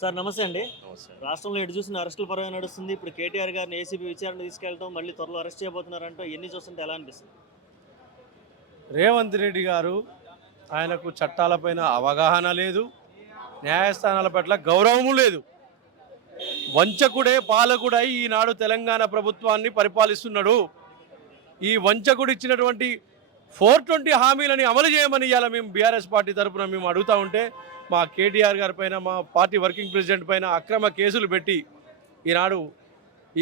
Sir నమస్తే అండి. నమస్తే. రాష్ట్రంలో ఎటు చూసిన అరెస్టుల పర్వం నడుస్తుంది. ఇప్పుడు కేటీఆర్ గారిని ఏసీబీ విచారణ తీసుకెళ్ళటం, మళ్ళీ త్వరలో అరెస్ట్ చేయబోతున్నారంటూ ఇయన్నీ చూస్తుంటే ఎలా అనిపిస్తుంది? రేవంత్ రెడ్డి గారు ఆయనకు చట్టాలపైన అవగాహన లేదు, న్యాయస్థానాల పట్ల గౌరవము లేదు. వంచకుడే పాలకుడై ఈనాడు తెలంగాణ ప్రభుత్వాన్ని పరిపాలిస్తున్నాడు. ఈ వంచకుడు ఇచ్చినటువంటి 420 హామీలని అమలు చేయమని ఇవాళ మేము బీఆర్ఎస్ పార్టీ తరఫున మేము అడుగుతూ ఉంటే మా కేటీఆర్ గారి పైన, మా పార్టీ వర్కింగ్ ప్రెసిడెంట్ పైన అక్రమ కేసులు పెట్టి ఈనాడు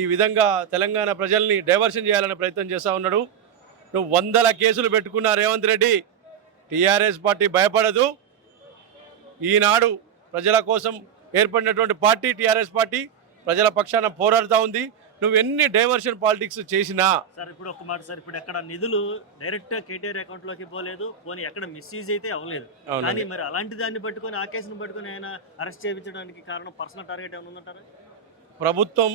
ఈ విధంగా తెలంగాణ ప్రజల్ని డైవర్షన్ చేయాలనే ప్రయత్నం చేస్తూ ఉన్నాడు. నువ్వు 100 కేసులు పెట్టుకున్నా రేవంత్ రెడ్డి, టీఆర్ఎస్ పార్టీ భయపడదు. ఈనాడు ప్రజల కోసం ఏర్పడినటువంటి పార్టీ టీఆర్ఎస్ పార్టీ ప్రజల పక్షాన పోరాడుతూ ఉంది. నువ్వు ఎన్ని డైవర్షన్ పాలిటిక్స్ చేసినా సార్ ఇప్పుడు ఒక మాట సార్, ఇప్పుడు ఎక్కడ నిధులు డైరెక్ట్ కేటీఆర్ అకౌంట్లోకి పోలేదు, పోనీ ఎక్కడ మిస్యూజ్ అయితే అవ్వలేదు. కానీ మరి అలాంటి దాన్ని పట్టుకొని, ఆ కేసును పట్టుకొని ఆయన అరెస్ట్ చేయించడానికి కారణం పర్సనల్ టార్గెట్ ఏమైనా ఉందంటారా? ప్రభుత్వం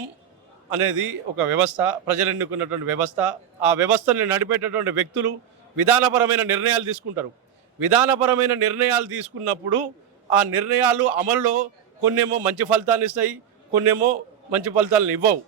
అనేది ఒక వ్యవస్థ, ప్రజలు ఎన్నుకున్నటువంటి వ్యవస్థ. ఆ వ్యవస్థని నడిపేటటువంటి వ్యక్తులు విధానపరమైన నిర్ణయాలు తీసుకుంటారు. విధానపరమైన నిర్ణయాలు తీసుకున్నప్పుడు ఆ నిర్ణయాలు అమలులో కొన్నేమో మంచి ఫలితాన్ని ఇస్తాయి, కొన్నేమో మంచి ఫలితాలను ఇవ్వవు.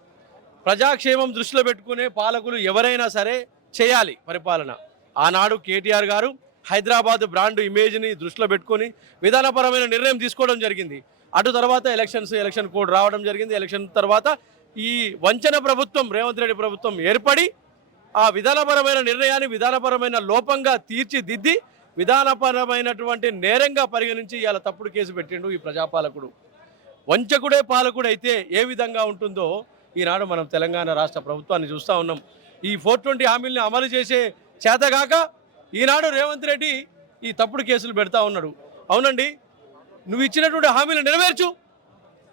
ప్రజాక్షేమం దృష్టిలో పెట్టుకునే పాలకులు ఎవరైనా సరే చేయాలి పరిపాలన. ఆనాడు కేటీఆర్ గారు హైదరాబాద్ బ్రాండ్ ఇమేజ్ని దృష్టిలో పెట్టుకొని విధానపరమైన నిర్ణయం తీసుకోవడం జరిగింది. అటు తర్వాత ఎలక్షన్ కోడ్ రావడం జరిగింది. ఎలక్షన్ తర్వాత ఈ వంచన ప్రభుత్వం, రేవంత్ రెడ్డి ప్రభుత్వం ఏర్పడి ఆ విధానపరమైన నిర్ణయాన్ని విధానపరమైన లోపంగా తీర్చిదిద్ది విధానపరమైనటువంటి నేరంగా పరిగణించి ఇవాళ తప్పుడు కేసు పెట్టిండు ఈ ప్రజాపాలకుడు. వంచకుడే పాలకుడు అయితే ఏ విధంగా ఉంటుందో ఈనాడు మనం తెలంగాణ రాష్ట్ర ప్రభుత్వాన్ని చూస్తూ ఉన్నాం. ఈ 420 హామీల్ని అమలు చేసే చేతగాక ఈనాడు రేవంత్ రెడ్డి ఈ తప్పుడు కేసులు పెడతా ఉన్నాడు. అవునండి, నువ్వు ఇచ్చినటువంటి హామీలు నెరవేర్చు.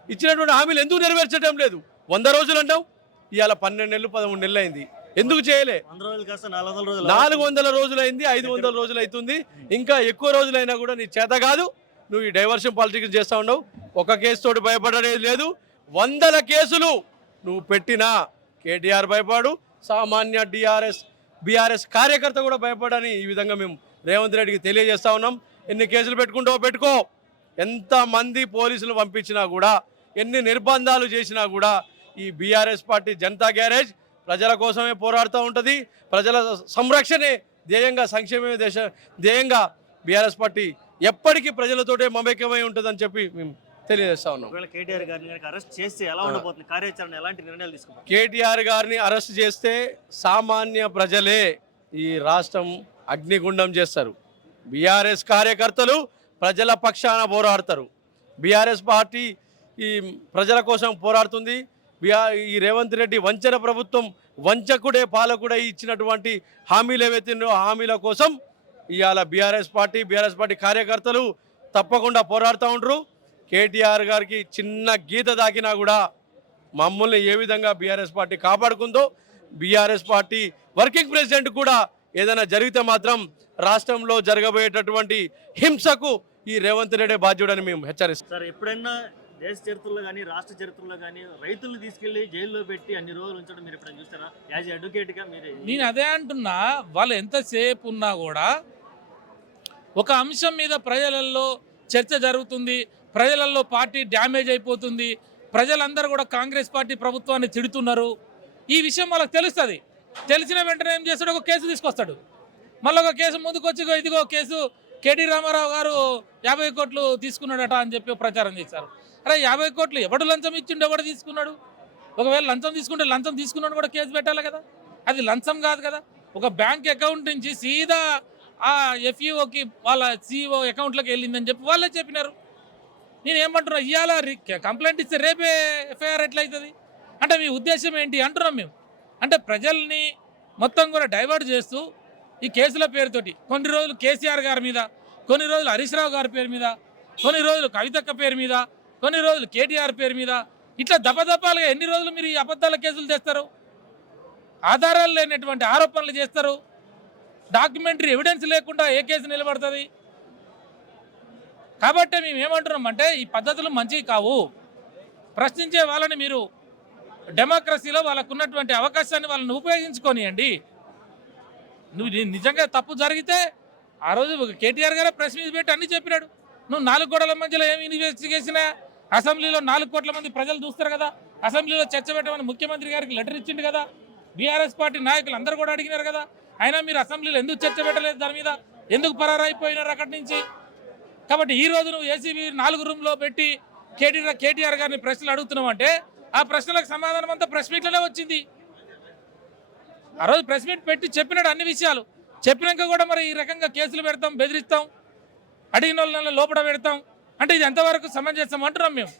ఇచ్చినటువంటి హామీలు ఎందుకు నెరవేర్చడం లేదు? 100 రోజులు అంటావు, ఇవాళ 12 నెలలు 13 నెలలు అయింది. ఎందుకు చేయలే? 100 రోజులు కాస్త 400 రోజులు, 400 రోజులు అయింది, 500 రోజులు అవుతుంది. ఇంకా ఎక్కువ రోజులైనా కూడా నీ చేత కాదు. నువ్వు ఈ డైవర్షన్ పాలిటిక్స్ చేస్తూ ఉండవు. ఒక కేసు తోటి భయపడలేదు లేదు, 100 కేసులు నువ్వు పెట్టినా కేటీఆర్ భయపడు, సామాన్య బీఆర్ఎస్ కార్యకర్త కూడా భయపడని ఈ విధంగా మేము రేవంత్ రెడ్డికి తెలియజేస్తా ఉన్నాం. ఎన్ని కేసులు పెట్టుకుంటావో పెట్టుకో, ఎంతమంది పోలీసులు పంపించినా కూడా, ఎన్ని నిర్బంధాలు చేసినా కూడా ఈ బీఆర్ఎస్ పార్టీ జనతా గ్యారేజ్ ప్రజల కోసమే పోరాడుతూ ఉంటుంది. ప్రజల సంరక్షణే ధ్యేయంగా, సంక్షేమమే ధ్యేయంగా బీఆర్ఎస్ పార్టీ ఎప్పటికీ ప్రజలతోటే మమేకమై ఉంటుందని చెప్పి మేము తెలియజేస్తా ఉన్నాం. కేటీఆర్ గారిని అరెస్ట్ చేస్తే ఎలా ఉండబోతుంది కార్యాచరణ, ఎలాంటి నిర్ణయాలు తీసుకుంటారు? కేటీఆర్ గారిని అరెస్ట్ చేస్తే సామాన్య ప్రజలే ఈ రాష్ట్రం అగ్నిగుండం చేస్తారు. బీఆర్ఎస్ కార్యకర్తలు ప్రజల పక్షాన పోరాడతారు. బీఆర్ఎస్ పార్టీ ఈ ప్రజల కోసం పోరాడుతుంది. ఈ రేవంత్ రెడ్డి వంచన ప్రభుత్వం, వంచకుడే పాలకుడే ఇచ్చినటువంటి హామీలు ఏవైతే హామీల కోసం ఇవాళ బీఆర్ఎస్ పార్టీ కార్యకర్తలు తప్పకుండా పోరాడుతూ ఉంటారు. కేటీఆర్ గారికి చిన్న గీత దాకినా కూడా మమ్మల్ని ఏ విధంగా బీఆర్ఎస్ పార్టీ కాపాడుకుందో, బీఆర్ఎస్ పార్టీ వర్కింగ్ ప్రెసిడెంట్ కూడా ఏదైనా జరిగితే మాత్రం రాష్ట్రంలో జరగబోయేటటువంటి హింసకు ఈ రేవంత్ రెడ్డి బాధ్యుడని మేము హెచ్చరిస్తాం. సార్, ఎప్పుడైనా దేశ చరిత్రలో కానీ రాష్ట్ర చరిత్రలో కానీ రైతులను తీసుకెళ్లి జైల్లో పెట్టి అన్ని రోజులు ఉంచడం మీరు ఎప్పుడైనా చూస్తారా? యాజ్ అడ్వకేట్గా మీరు? నేను అదే అంటున్నా, వాళ్ళు ఎంతసేపు ఉన్నా కూడా ఒక అంశం మీద ప్రజలలో చర్చ జరుగుతుంది, ప్రజలలో పార్టీ డ్యామేజ్ అయిపోతుంది, ప్రజలందరూ కూడా కాంగ్రెస్ పార్టీ ప్రభుత్వాన్ని తిడుతున్నారు. ఈ విషయం వాళ్ళకి తెలుస్తుంది. తెలిసిన వెంటనే ఏం చేస్తాడు? ఒక కేసు తీసుకొస్తాడు. మళ్ళీ ఒక కేసు ముందుకు వచ్చి ఇదిగో కేసు కేటీ రామారావు గారు 50 కోట్లు తీసుకున్నాడట అని చెప్పి ప్రచారం చేశారు. అరే 50 కోట్లు ఎవడు లంచం ఇచ్చిండు, ఎవడు తీసుకున్నాడు? ఒకవేళ లంచం తీసుకుంటే లంచం తీసుకున్నాడు కూడా కేసు పెట్టాలి కదా. అది లంచం కాదు కదా. ఒక బ్యాంక్ అకౌంట్ నుంచి సీదా ఆ ఎఫ్ఈఓకి వాళ్ళ సిఇఓ అకౌంట్లోకి వెళ్ళిందని చెప్పి వాళ్ళే చెప్పినారు. నేను ఏమంటున్నా, ఇవాళ కంప్లైంట్ ఇస్తే రేపే ఎఫ్ఐఆర్ ఎట్లయితుంది? అంటే మీ ఉద్దేశం ఏంటి అంటున్నాం మేము. అంటే ప్రజల్ని మొత్తం కూడా డైవర్ట్ చేస్తూ ఈ కేసుల పేరుతోటి కొన్ని రోజులు కేసీఆర్ గారి మీద, కొన్ని రోజులు హరీష్ రావు గారి పేరు మీద, కొన్ని రోజులు కవితక్క పేరు మీద, కొన్ని రోజులు కేటీఆర్ పేరు మీద, ఇట్లా దపదపాలుగా ఎన్ని రోజులు మీరు ఈ అబద్ధాల కేసులు చేస్తారు? ఆధారాలు లేనటువంటి ఆరోపణలు చేస్తారు. డాక్యుమెంటరీ ఎవిడెన్స్ లేకుండా ఏ కేసు నిలబడుతుంది? కాబట్టి మేము ఏమంటున్నామంటే ఈ పద్ధతులు మంచివి కావు. ప్రశ్నించే వాళ్ళని మీరు డెమోక్రసీలో వాళ్ళకు ఉన్నటువంటి అవకాశాన్ని వాళ్ళని ఉపయోగించుకోనియండి. నువ్వు నిజంగా తప్పు జరిగితే ఆ రోజు కేటీఆర్ గారే ప్రెస్ మీట్ పెట్టి అన్నీ చెప్పినాడు. నువ్వు 4 గోడల మధ్యలో ఏమి ఇన్వెస్టిగేషన్ అసెంబ్లీలో 4 కోట్ల మంది ప్రజలు చూస్తారు కదా, అసెంబ్లీలో చర్చ పెట్టమని ముఖ్యమంత్రి గారికి లెటర్ ఇచ్చిండు కదా, బీఆర్ఎస్ పార్టీ నాయకులు అందరూ కూడా అడిగినారు కదా, అయినా మీరు అసెంబ్లీలో ఎందుకు చర్చ పెట్టలేదు, దాని మీద ఎందుకు పరారైపోయినారు అక్కడి నుంచి? కాబట్టి ఈ రోజు నువ్వు ఏసీబీ 4 రూమ్లో పెట్టి కేటీఆర్ గారిని ప్రశ్నలు అడుగుతున్నావు అంటే ఆ ప్రశ్నలకు సమాధానం అంతా ప్రెస్ మీట్లోనే వచ్చింది. ఆ రోజు ప్రెస్ మీట్ పెట్టి చెప్పినాడు అన్ని విషయాలు. చెప్పినాక కూడా మరి ఈ రకంగా కేసులు పెడతాం, బెదిరిస్తాం, అడిగిన వాళ్ళని లోపల పెడతాం అంటే ఇది ఎంతవరకు సమంజసం అంటున్నాం మేము.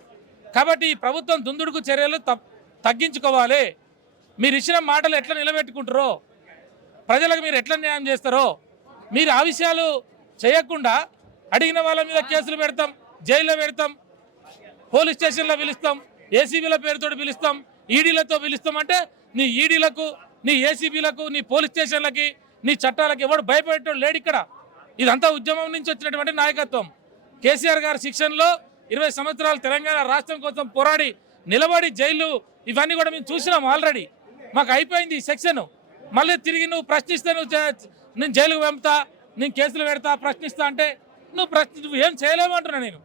కాబట్టి ఈ ప్రభుత్వం దుందుడుకు చర్యలు తగ్గించుకోవాలి. మీరు ఇచ్చిన మాటలు ఎట్లా నిలబెట్టుకుంటారో, ప్రజలకు మీరు ఎట్లా న్యాయం చేస్తారో, మీరు ఆ విషయాలు చేయకుండా అడిగిన వాళ్ళ మీద కేసులు పెడతాం, జైల్లో పెడతాం, పోలీస్ స్టేషన్లో పిలుస్తాం, ఏసీబీల పేరుతో పిలుస్తాం, ఈడీలతో పిలుస్తాం అంటే నీ ఈడీలకు, నీ ఏసీబీలకు, నీ పోలీస్ స్టేషన్లకి, నీ చట్టాలకు ఎవడు భయపడేటోడు లేడు ఇక్కడ. ఇదంతా ఉద్యమం నుంచి వచ్చినటువంటి నాయకత్వం. కేసీఆర్ గారి శిక్షణలో 20 సంవత్సరాలు తెలంగాణ రాష్ట్రం కోసం పోరాడి నిలబడి జైలు ఇవన్నీ కూడా మేము చూసినాం ఆల్రెడీ. మాకు అయిపోయింది ఈ సెక్షన్. మళ్ళీ తిరిగి నువ్వు ప్రశ్నిస్తే నేను జైలుకు వెళ్తా, నేను కేసులు పెడతా, ప్రశ్నిస్తా అంటే నువ్వు ఏం చేయలేమంటున్నా నేను.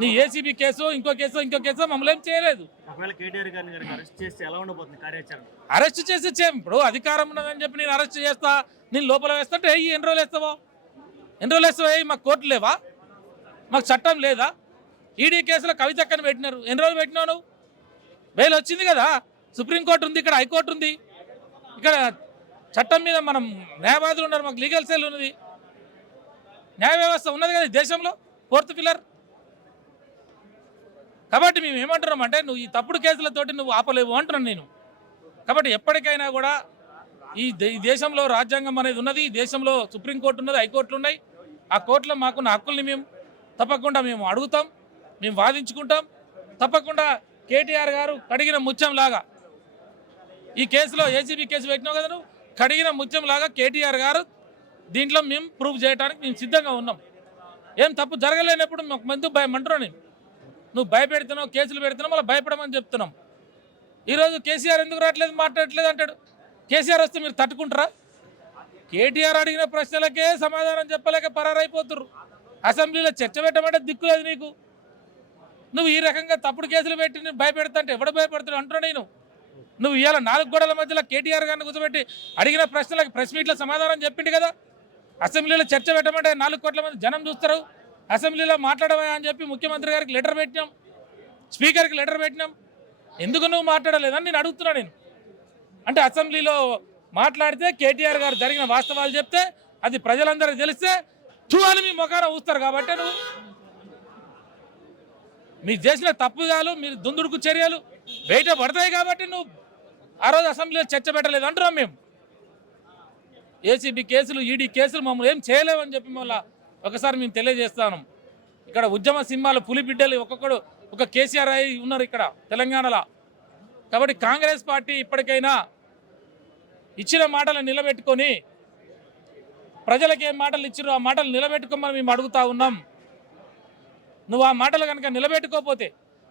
నీ ఏసీబీ కేసు, ఇంకో కేసు మమ్మల్ని ఏం చేయలేదు. ఒకవేళ కేటీఆర్ గారిని అరెస్ట్ చేస్తే ఎలా ఉండబోతుంది కార్యాచరణ? అరెస్ట్ చేసి ఇప్పుడు అధికారం ఉన్నదని చెప్పి నేను అరెస్ట్ చేస్తా, నేను లోపల వేస్తా అంటే ఎన్ని రోజులు వేస్తావో, మాకు కోర్టు లేవా, మాకు చట్టం లేదా? ఈడీ కేసులో కవితక్కని పెట్టినారు, ఎన్ని రోజులు పెట్టినావు నువ్వు? బెయిల్ వచ్చింది కదా, సుప్రీంకోర్టు ఉంది, ఇక్కడ హైకోర్టు ఉంది, ఇక్కడ చట్టం మీద మనం న్యాయవాదులు ఉన్నారు, మాకు లీగల్ సెల్ ఉన్నది, న్యాయ వ్యవస్థ ఉన్నది కదా ఈ దేశంలో, 4th పిల్లర్. కాబట్టి మేము ఏమంటున్నాం అంటే నువ్వు ఈ తప్పుడు కేసులతోటి నువ్వు ఆపలేవు అంటున్నాను నేను. కాబట్టి ఎప్పటికైనా కూడా ఈ దేశంలో రాజ్యాంగం అనేది ఉన్నది, ఈ దేశంలో సుప్రీంకోర్టు ఉన్నది, హైకోర్టులు ఉన్నాయి. ఆ కోర్టులో మాకున్న హక్కుల్ని మేము తప్పకుండా మేము అడుగుతాం, మేము వాదించుకుంటాం. తప్పకుండా కేటీఆర్ గారు కడిగిన ముత్యంలాగా ఈ కేసులో ఏసీబీ కేసు పెట్టినావు కదా నువ్వు, కడిగిన ముత్యంలాగా కేటీఆర్ గారు దీంట్లో మేము ప్రూవ్ చేయడానికి మేము సిద్ధంగా ఉన్నాం. ఏం తప్పు జరగలేనప్పుడు మాకు మందు భయమంటున్నావు. నేను నువ్వు భయపెడుతున్నావు, కేసులు పెడుతున్నావు, మళ్ళీ భయపడమని చెప్తున్నాం. ఈరోజు కేసీఆర్ ఎందుకు రావట్లేదు, మాట్లాడట్లేదు అంటాడు. కేసీఆర్ వస్తే మీరు తట్టుకుంటారా? కేటీఆర్ అడిగిన ప్రశ్నలకే సమాధానం చెప్పలేక పరారైపోతున్నారు. అసెంబ్లీలో చర్చ పెట్టమంటే దిక్కులేదు నీకు. నువ్వు ఈ రకంగా తప్పుడు కేసులు పెట్టి భయపెడతా అంటే ఎవడు భయపడుతున్నావు అంటున్నా నేను. నువ్వు ఇవాళ 4 గోడల మధ్యలో కేటీఆర్ గారిని కూర్చోబెట్టి అడిగిన ప్రశ్నలకు ప్రెస్ మీట్లో సమాధానం చెప్పిండు కదా. అసెంబ్లీలో చర్చ పెట్టమంటే 4 కోట్ల మంది జనం చూస్తారు, అసెంబ్లీలో మాట్లాడవా అని చెప్పి ముఖ్యమంత్రి గారికి లెటర్ పెట్టినాం, స్పీకర్కి లెటర్ పెట్టినాం. ఎందుకు నువ్వు మాట్లాడలేదని నేను అడుగుతున్నా నేను. అంటే అసెంబ్లీలో మాట్లాడితే కేటీఆర్ గారు జరిగిన వాస్తవాలు చెప్తే అది ప్రజలందరూ తెలిస్తే అని మీ మొఖాన ఊస్తారు. కాబట్టి నువ్వు మీరు చేసిన తప్పుదాలు, మీరు దుందుడుకు చర్యలు బయట పడతాయి కాబట్టి నువ్వు ఆ రోజు అసెంబ్లీలో చర్చ పెట్టలేదు అంటున్నాం మేము. ఏసీబీ కేసులు, ఈడీ కేసులు మమ్మల్ని ఏం చేయలేవని చెప్పి మళ్ళీ ఒకసారి మేము తెలియజేస్తాను. ఇక్కడ ఉద్యమ సింహాలు, పులి బిడ్డలు ఒక్కొక్కడు ఒక కేసీఆర్ అయి ఉన్నారు ఇక్కడ తెలంగాణలో. కాబట్టి కాంగ్రెస్ పార్టీ ఇప్పటికైనా ఇచ్చిన మాటలు నిలబెట్టుకొని, ప్రజలకు ఏం మాటలు ఇచ్చిరో ఆ మాటలు నిలబెట్టుకోమని మేము అడుగుతా ఉన్నాం. నువ్వు ఆ మాటలు కనుక నిలబెట్టుకోకపోతే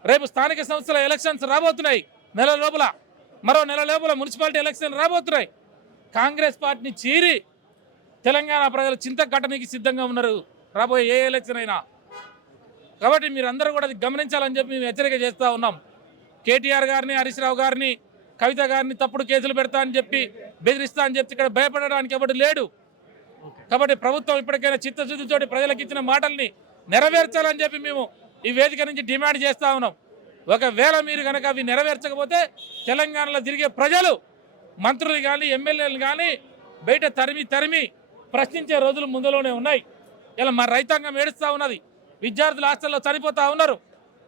రేపు స్థానిక సంస్థల ఎలక్షన్స్ రాబోతున్నాయి, మరో నెల లోపల మున్సిపాలిటీ ఎలక్షన్ రాబోతున్నాయి. కాంగ్రెస్ పార్టీని చీరి తెలంగాణ ప్రజలు చింతకట్టనికి సిద్ధంగా ఉన్నారు రాబోయే ఏ ఎలక్షన్ అయినా. కాబట్టి మీరందరూ కూడా అది గమనించాలని చెప్పి మేము హెచ్చరిక చేస్తూ ఉన్నాం. కేటీఆర్ గారిని, హరీష్ రావు గారిని, కవిత గారిని తప్పుడు కేసులు పెడతా అని చెప్పి, బెదిరిస్తా అని చెప్పి ఇక్కడ భయపడడానికి ఎవడు లేడు. కాబట్టి ప్రభుత్వం ఇప్పటికైనా చిత్తశుద్ధితో ప్రజలకు ఇచ్చిన మాటల్ని నెరవేర్చాలని చెప్పి మేము ఈ వేదిక నుంచి డిమాండ్ చేస్తూ ఉన్నాం. ఒకవేళ మీరు కనుక అవి నెరవేర్చకపోతే తెలంగాణలో తిరిగే ప్రజలు, మంత్రులు కానీ, ఎమ్మెల్యేలు కానీ బయట తరిమి ప్రశ్నించే రోజులు ముందులోనే ఉన్నాయి. ఇలా మా రైతాంగం ఏడుస్తూ ఉన్నది, విద్యార్థులు హాస్టల్లో చనిపోతూ ఉన్నారు.